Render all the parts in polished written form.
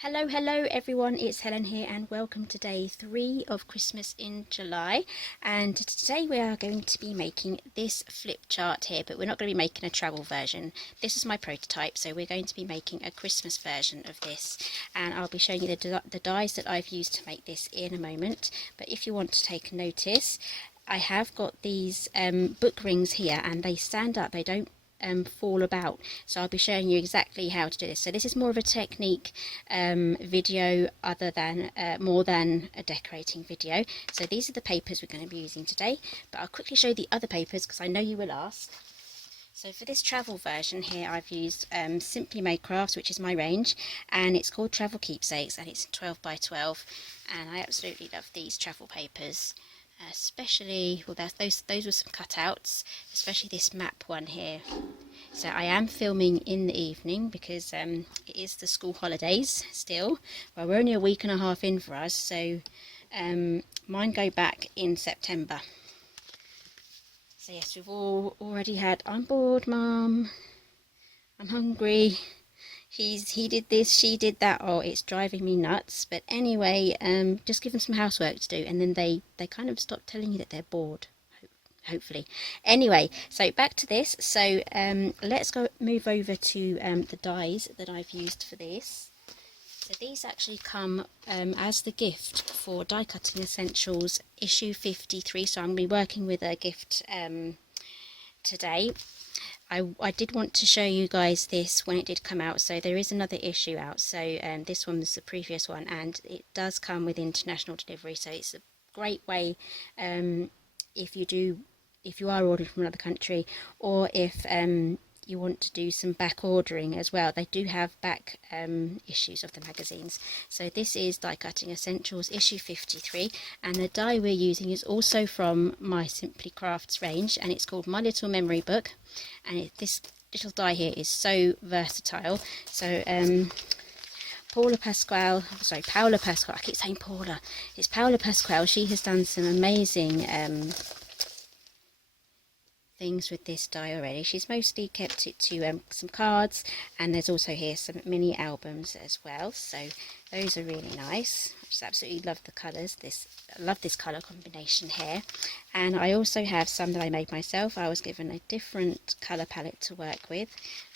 Hello everyone, it's Helen here and welcome to day 3 of Christmas in July. And today we are going to be making this flip chart here, but we're not going to be making a travel version. This is my prototype, so we're going to be making a Christmas version of this, and I'll be showing you the dies that I've used to make this in a moment. But if you want to take notice, I have got these book rings here, and they stand up, they don't fall about, so I'll be showing you exactly how to do this. So this is more of a technique video other than more than a decorating video. So these are the papers we're going to be using today, but I'll quickly show you the other papers because I know you will ask. So for this travel version here, I've used Simply Made Crafts, which is my range, and it's called Travel Keepsakes, and it's 12 by 12, and I absolutely love these travel papers. Especially, well, those were some cutouts, especially this map one here. So I am filming in the evening because it is the school holidays still. Well, we're only a week and a half in for us, so mine go back in September. So yes, we've all already had, I'm bored, Mum, I'm hungry, he did this, she did that, oh, it's driving me nuts. But anyway, just give them some housework to do, and then they kind of stop telling you that they're bored, hopefully. Anyway, so back to this. So let's move over to the dies that I've used for this. So these actually come as the gift for Die Cutting Essentials issue 53, so I'm going to be working with a gift today. I did want to show you guys this when it did come out, so there is another issue out. So this one was the previous one, and it does come with international delivery, so it's a great way if you are ordering from another country, or if you want to do some back ordering as well. They do have back issues of the magazines. So this is Die Cutting Essentials issue 53, and the die we're using is also from my Simply Crafts range, and it's called My Little Memory Book. And this little die here is so versatile. So Paula Pasquale, I keep saying Paula, it's Paula Pasquale. She has done some amazing things with this die already. She's mostly kept it to some cards, and there's also here some mini albums as well, so those are really nice. I just absolutely love the colours. I love this colour combination here. And I also have some that I made myself. I was given a different colour palette to work with.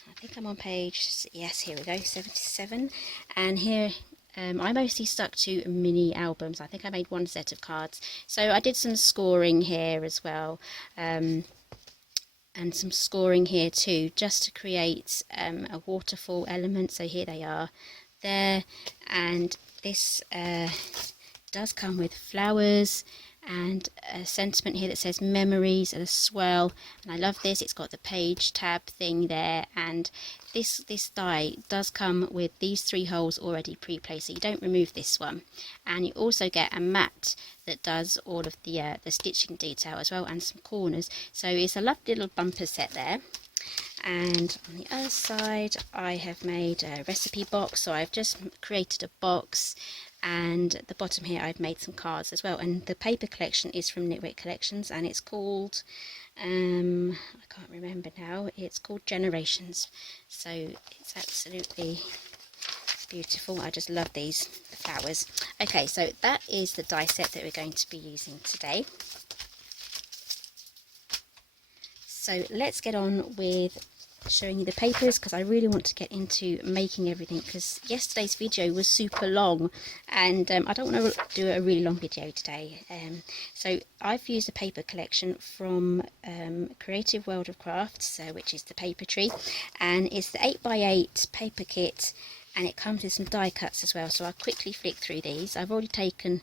I think I'm on page, yes, here we go, 77, and here I mostly stuck to mini albums. I think I made one set of cards, so I did some scoring here as well, and some scoring here too, just to create a waterfall element. So here they are there, and this does come with flowers and a sentiment here that says memories and a swirl, and I love this. It's got the page tab thing there, and this die does come with these 3 holes already pre-placed, so you don't remove this one. And you also get a mat that does all of the stitching detail as well, and some corners. So it's a lovely little bumper set there. And on the other side I have made a recipe box, so I've just created a box, and at the bottom here I've made some cards as well. And the paper collection is from Knitwear Collections, and it's called I can't remember now, it's called Generations. So it's absolutely beautiful. I just love the flowers. Okay, so that is the die set that we're going to be using today. So let's get on with showing you the papers, because I really want to get into making everything, because yesterday's video was super long, and I don't want to do a really long video today. So I've used a paper collection from Creative World of Crafts, which is the paper tree, and it's the 8x8 paper kit, and it comes with some die cuts as well. So I'll quickly flick through these. I've already taken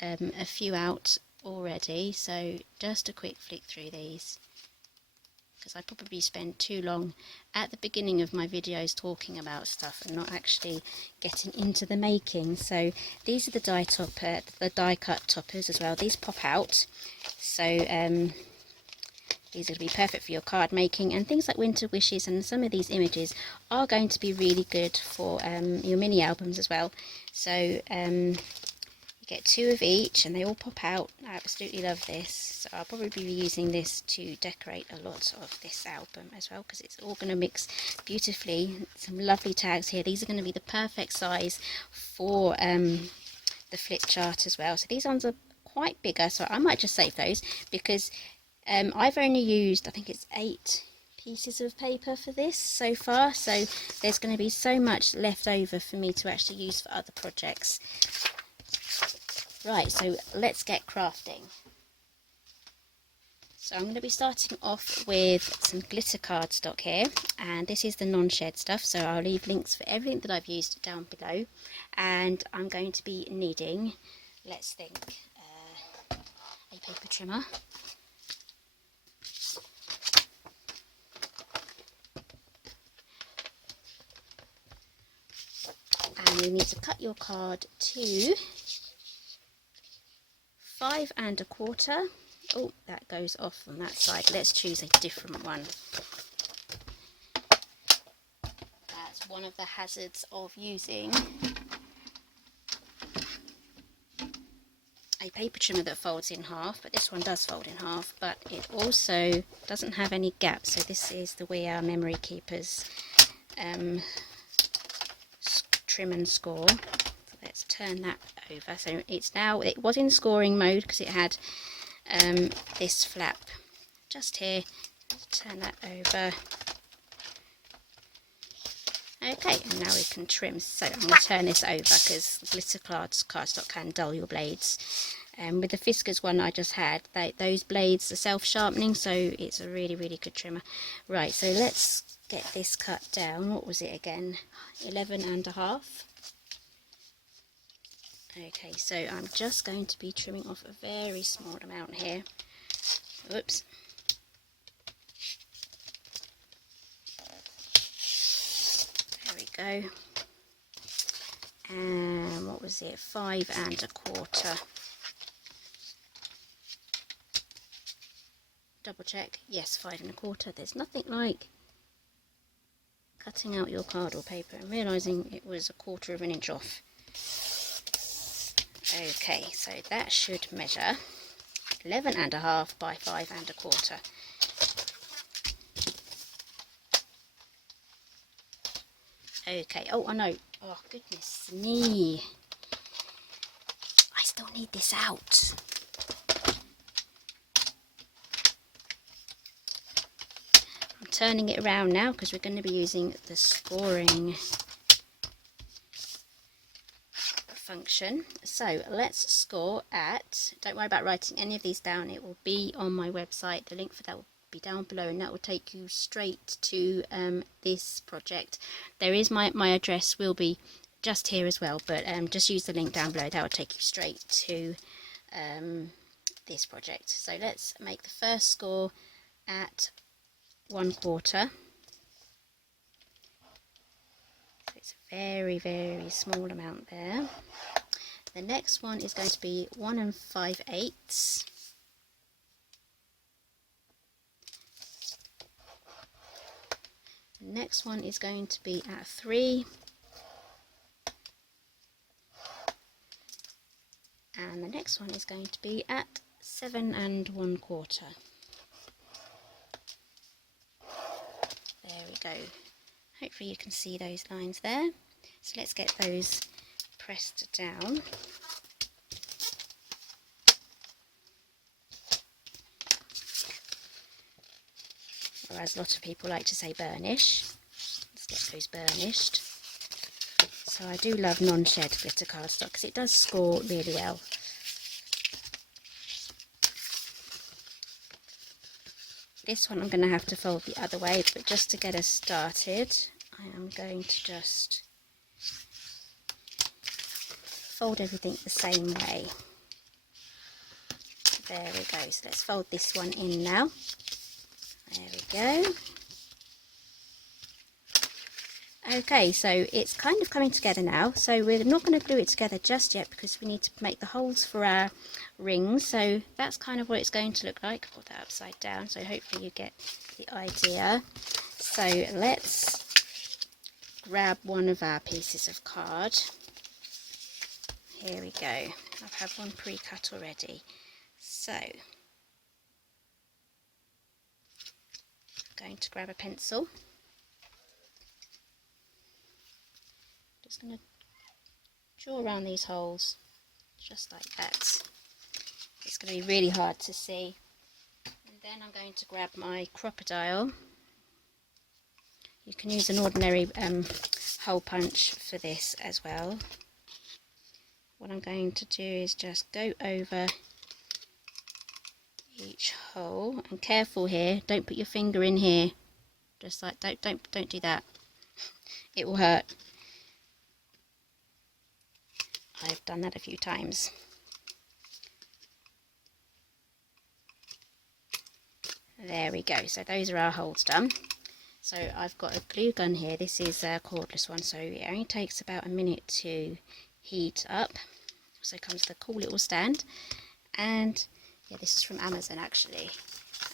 a few out already, so just a quick flick through these, because I probably spend too long at the beginning of my videos talking about stuff and not actually getting into the making. So these are the die cut toppers as well. These pop out, so these will be perfect for your card making and things like winter wishes, and some of these images are going to be really good for your mini albums as well. So you Get 2 of each and they all pop out. I absolutely love this. So I'll probably be using this to decorate a lot of this album as well, because it's all going to mix beautifully. Some lovely tags here. These are going to be the perfect size for the flip chart as well. So these ones are quite bigger, so I might just save those, because I've only used, I think it's 8 pieces of paper for this so far, so there's going to be so much left over for me to actually use for other projects. Right, so let's get crafting. So I'm going to be starting off with some glitter cardstock here, and this is the non-shed stuff, so I'll leave links for everything that I've used down below. And I'm going to be needing, let's think, a paper trimmer, and you need to cut your card to 5 1/4. Oh, that goes off on that side. Let's choose a different one. That's one of the hazards of using a paper trimmer that folds in half, but this one does fold in half, but it also doesn't have any gaps. So this is the We Are Memory Keepers trim and score. So let's turn that over. So it's now, it was in scoring mode because it had this flap just here. Turn that over. Okay, and now we can trim. So I'm going to turn this over because glitter cardstock can dull your blades. With the Fiskars one I just had, those blades are self-sharpening, so it's a really, really good trimmer. Right, so let's get this cut down. What was it again? 11 1/2. Okay, so I'm just going to be trimming off a very small amount here. Whoops. There we go. And what was it? 5 1/4. Double check. Yes, 5 1/4. There's nothing like cutting out your card or paper and realising it was 1/4 of an inch off. Okay, so that should measure 11 1/2 by 5 1/4. Okay, oh, I know. Oh, goodness me. I still need this out. I'm turning it around now because we're going to be using the scoring function. So let's score at, don't worry about writing any of these down, it will be on my website. The link for that will be down below, and that will take you straight to this project. There is my address will be just here as well, but just use the link down below. That will take you straight to this project. So let's make the first score at 1/4. So it's a very, very small amount there. The next one is going to be 1 5/8. The next one is going to be at 3. And the next one is going to be at 7 1/4. There we go. Hopefully you can see those lines there. So let's get those pressed down. Or as a lot of people like to say, burnish. Let's get those burnished. So I do love non-shed glitter cardstock because it does score really well. This one I'm going to have to fold the other way, but just to get us started, I am going to just fold everything the same way. There we go. So let's fold this one in now. There we go. Okay, so it's kind of coming together now. So we're not going to glue it together just yet because we need to make the holes for our rings. So that's kind of what it's going to look like. Put that upside down, so hopefully you get the idea. So let's grab one of our pieces of card. Here we go. I've had one pre-cut already. So I'm going to grab a pencil. Just going to draw around these holes just like that. It's going to be really hard to see. And then I'm going to grab my Crop-A-Dile. You can use an ordinary hole punch for this as well. What I'm going to do is just go over each hole, and careful here, don't put your finger in here, just like don't do that, it will hurt. I've done that a few times. There we go, so those are our holes done. So I've got a glue gun here. This is a cordless one, so it only takes about a minute to heat up. So comes the cool little stand, and yeah, this is from Amazon actually,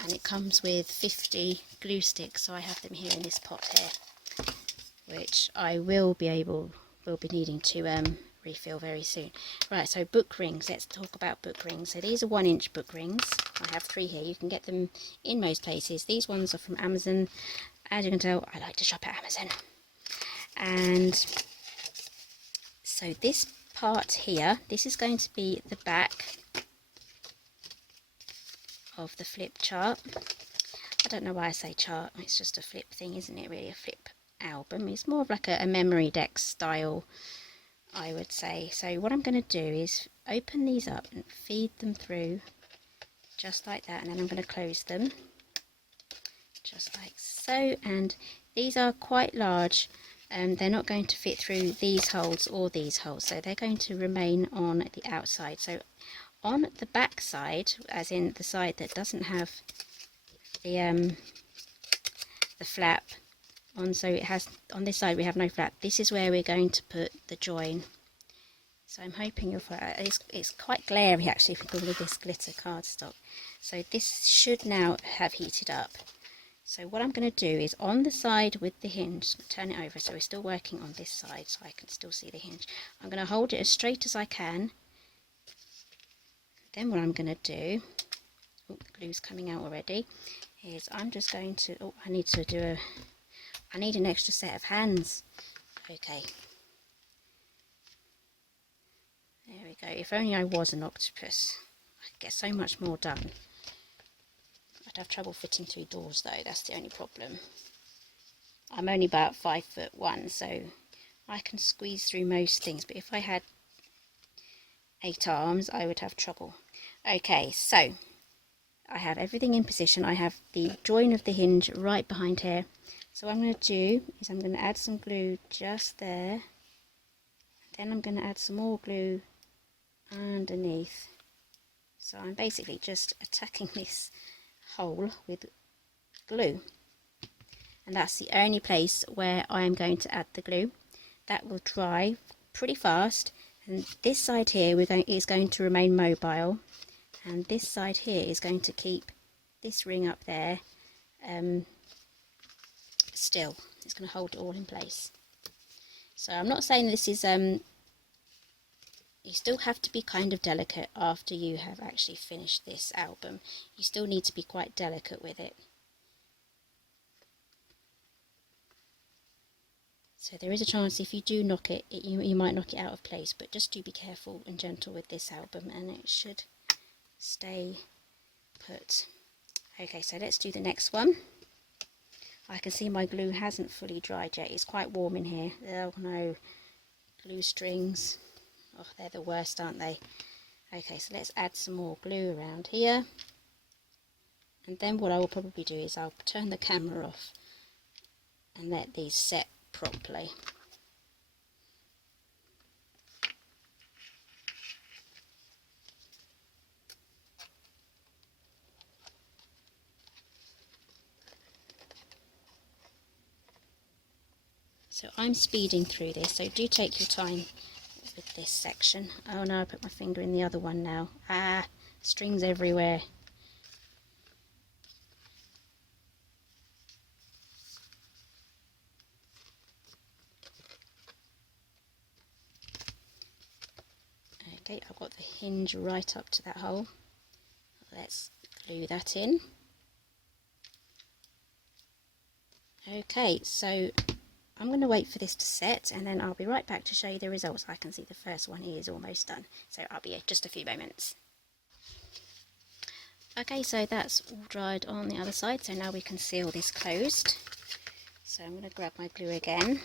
and it comes with 50 glue sticks, so I have them here in this pot here, which I will be needing to refill very soon. Right, so book rings, let's talk about book rings. So these are 1-inch book rings. I have 3 here. You can get them in most places. These ones are from Amazon. As you can tell, I like to shop at Amazon. And so this part here, this is going to be the back of the flip chart. I don't know why I say chart, it's just a flip thing, isn't it? Really, a flip album. It's more of like a memory deck style, I would say. So what I'm going to do is open these up and feed them through just like that, and then I'm going to close them just like so. And these are quite large, they're not going to fit through these holes or these holes, so they're going to remain on the outside. So on the back side, as in the side that doesn't have the flap on, so it has, on this side we have no flap, this is where we're going to put the join. So I'm hoping you'll find it's quite glary actually with all of this glitter cardstock. So this should now have heated up. So what I'm going to do is on the side with the hinge, turn it over so we're still working on this side so I can still see the hinge. I'm going to hold it as straight as I can. Then what I'm going to do, oh, the glue's coming out already, is I'm just going to, oh, I need an extra set of hands. Okay. There we go. If only I was an octopus, I'd get so much more done. I'd have trouble fitting through doors though, that's the only problem. I'm only about 5'1", so I can squeeze through most things, but if I had 8 arms I would have trouble. Okay, so I have everything in position. I have the join of the hinge right behind here. So what I'm going to do is I'm going to add some glue just there. Then I'm going to add some more glue underneath. So I'm basically just attacking this hole with glue. And that's the only place where I am going to add the glue. That will dry pretty fast. And this side here is going to remain mobile. And this side here is going to keep this ring up there still. It's going to hold it all in place. So I'm not saying this is, you still have to be kind of delicate after you have actually finished this album. You still need to be quite delicate with it. So there is a chance if you do knock it, you might knock it out of place, but just do be careful and gentle with this album and it should stay put. Okay, so let's do the next one. I can see my glue hasn't fully dried yet. It's quite warm in here. Oh no, glue strings. Oh, they're the worst, aren't they? Okay, so let's add some more glue around here. And then what I will probably do is I'll turn the camera off and let these set properly. So I'm speeding through this, so do take your time with this section. Oh no, I put my finger in the other one now. Ah, strings everywhere. Okay, I've got the hinge right up to that hole. Let's glue that in. Okay, so I'm going to wait for this to set and then I'll be right back to show you the results. I can see the first one is almost done, so I'll be just a few moments. Okay, so that's all dried on the other side, so now we can seal this closed. So I'm going to grab my glue again.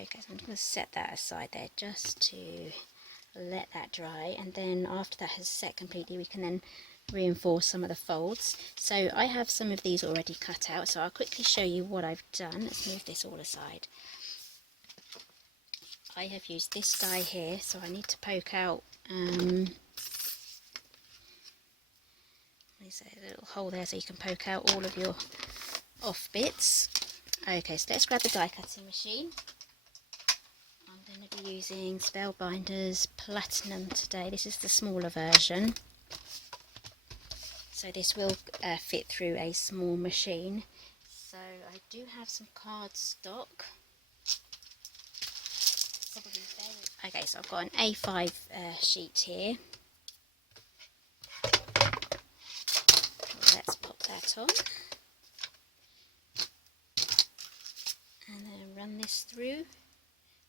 Okay, so I'm going to set that aside there just to let that dry, and then after that has set completely we can then reinforce some of the folds. So I have some of these already cut out, so I'll quickly show you what I've done. Let's move this all aside. I have used this die here, so I need to poke out there's a little hole there so you can poke out all of your off bits. Okay, so let's grab the die cutting machine. I'm going to be using Spellbinder's Platinum today. This is the smaller version, so this will fit through a small machine. So I do have some cardstock. Okay, so I've got an A5 sheet here. Let's pop that on and then run this through.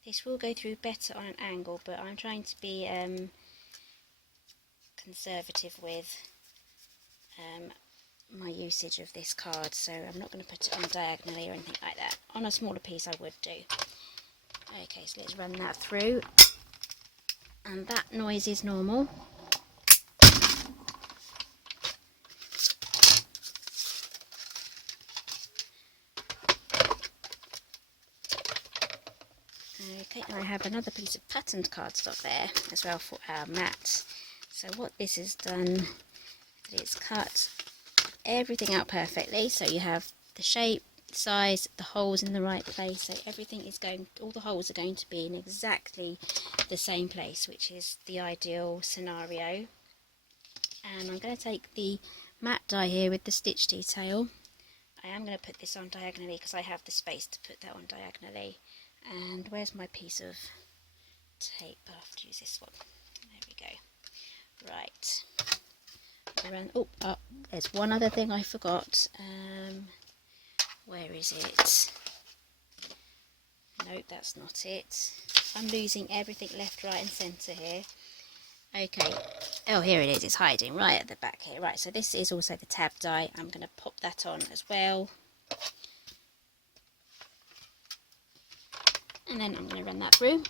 This will go through better on an angle, but I'm trying to be conservative with my usage of this card, so I'm not going to put it on diagonally or anything like that. On a smaller piece I would do. Okay, so let's run that through, and that noise is normal. Okay, and I have another piece of patterned cardstock there as well for our mat. So what this has done, it's cut everything out perfectly, so you have the shape, the size, the holes in the right place, so everything is going, all the holes are going to be in exactly the same place, which is the ideal scenario. And I'm going to take the matte die here with the stitch detail. I am going to put this on diagonally because I have the space to put that on diagonally. And where's my piece of tape? I'll have to use this one. There we go. Right. Oh, there's one other thing I forgot. Where is it? Nope, that's not it. I'm losing everything left, right and centre here. Okay. Oh, here it is. It's hiding right at the back here. Right, so this is also the tab die. I'm going to pop that on as well. And then I'm going to run that through.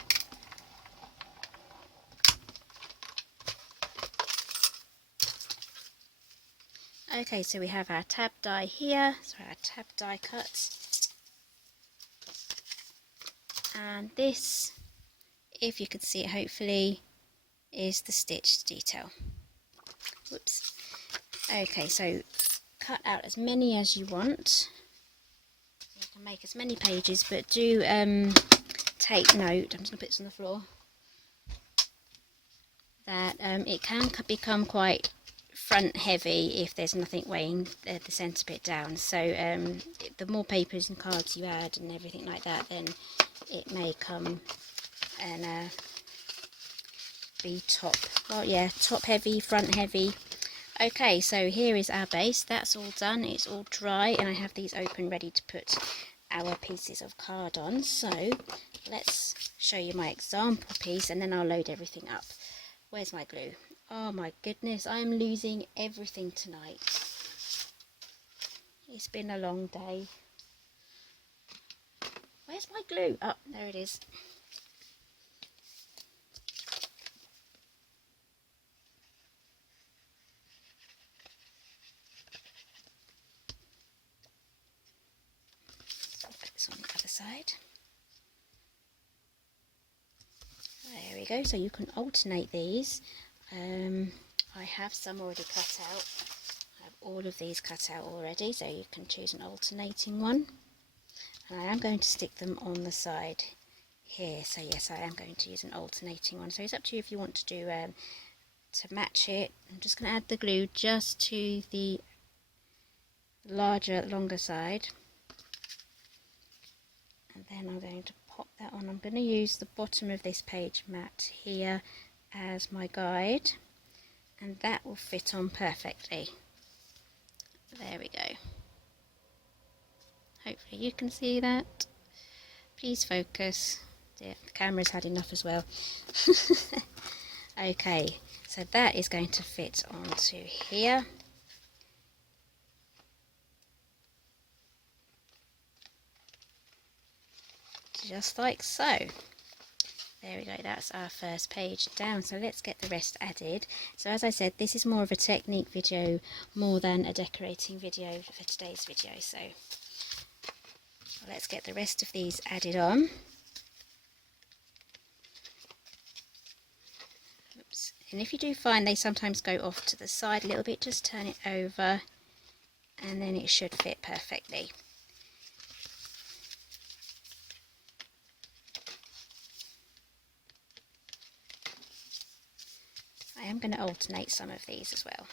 Okay, so we have our tab die here, so our tab die cut. And this, if you can see it hopefully, is the stitched detail. Whoops. Okay, so cut out as many as you want. You can make as many pages, but do take note, I'm just going to put this on the floor, that it can become quite front heavy if there's nothing weighing the centre bit down. So the more papers and cards you add and everything like that, then it may come and be top heavy, front heavy. Okay, so here is our base. That's all done, it's all dry, and I have these open ready to put our pieces of card on. So let's show you my example piece and then I'll load everything up. Where's my glue? Oh my goodness, I am losing everything tonight. It's been a long day. Where's my glue? Oh, there it is. Put this on the other side. There we go, so you can alternate these. I have some already cut out. I have all of these cut out already, so you can choose an alternating one. And I am going to stick them on the side here, so yes, I am going to use an alternating one. So it's up to you if you want to do to match it. I'm just going to add the glue just to the longer side, and then I'm going to pop that on. I'm going to use the bottom of this page mat here as my guide, and that will fit on perfectly. There we go. Hopefully you can see that. Please focus. Yeah, the camera's had enough as well. Okay, so that is going to fit onto here. Just like so. There we go, that's our first page down. So let's get the rest added. So as I said, this is more of a technique video more than a decorating video for today's video. So let's get the rest of these added on. Oops. And if you do find they sometimes go off to the side a little bit, just turn it over and then it should fit perfectly. I am going to alternate some of these as well.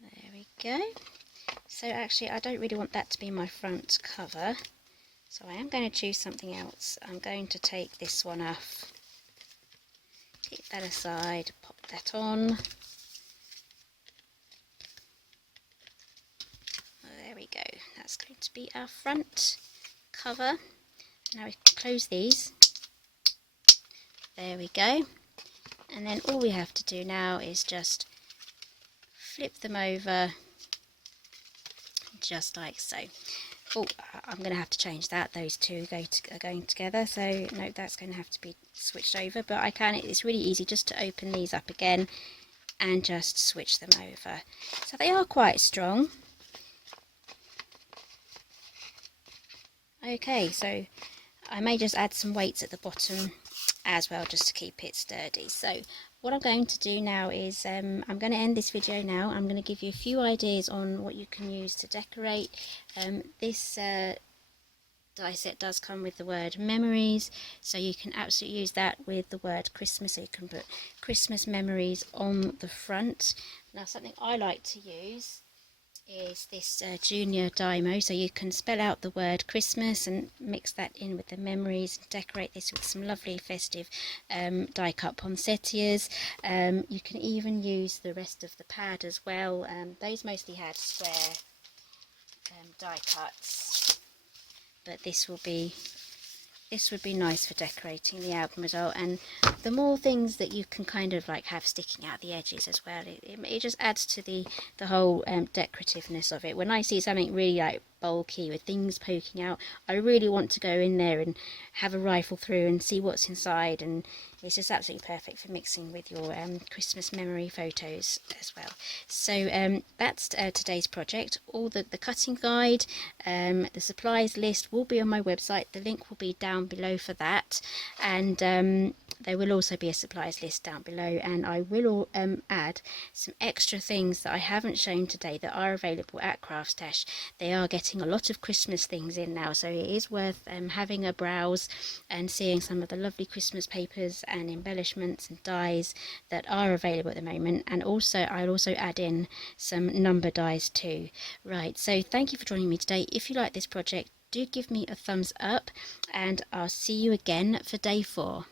There we go. So actually I don't really want that to be my front cover, so I am going to choose something else. I'm going to take this one off, keep that aside, pop that on. There we go, that's going to be our front cover. Now we can close these. There we go. And then all we have to do now is just flip them over just like so. Oh, I'm going to have to change that. Those two are going together, so no, that's going to have to be switched over, but I can. It's really easy just to open these up again and just switch them over. So they are quite strong. Okay, so I may just add some weights at the bottom as well, just to keep it sturdy. So what I'm going to do now is I'm going to end this video now. I'm going to give you a few ideas on what you can use to decorate. This die set does come with the word memories, so you can absolutely use that with the word Christmas, so you can put Christmas memories on the front. Now something I like to use is this junior Dymo, so you can spell out the word Christmas and mix that in with the memories and decorate this with some lovely festive die cut poinsettias. You can even use the rest of the pad as well. Those mostly had square die cuts, but this would be nice for decorating the album as well. And the more things that you can kind of like have sticking out the edges as well, it just adds to the whole decorativeness of it. When I see something really like bulky with things poking out, I really want to go in there and have a rifle through and see what's inside, and it's just absolutely perfect for mixing with your Christmas memory photos as well. So that's today's project. All the cutting guide, the supplies list will be on my website. The link will be down below for that, and there will also be a supplies list down below, and I will add some extra things that I haven't shown today that are available at Crafts-Tash. They are getting a lot of Christmas things in now, so it is worth having a browse and seeing some of the lovely Christmas papers and embellishments and dies that are available at the moment. And also I'll also add in some number dies too. Right, so thank you for joining me today. If you like this project, do give me a thumbs up, and I'll see you again for day 4.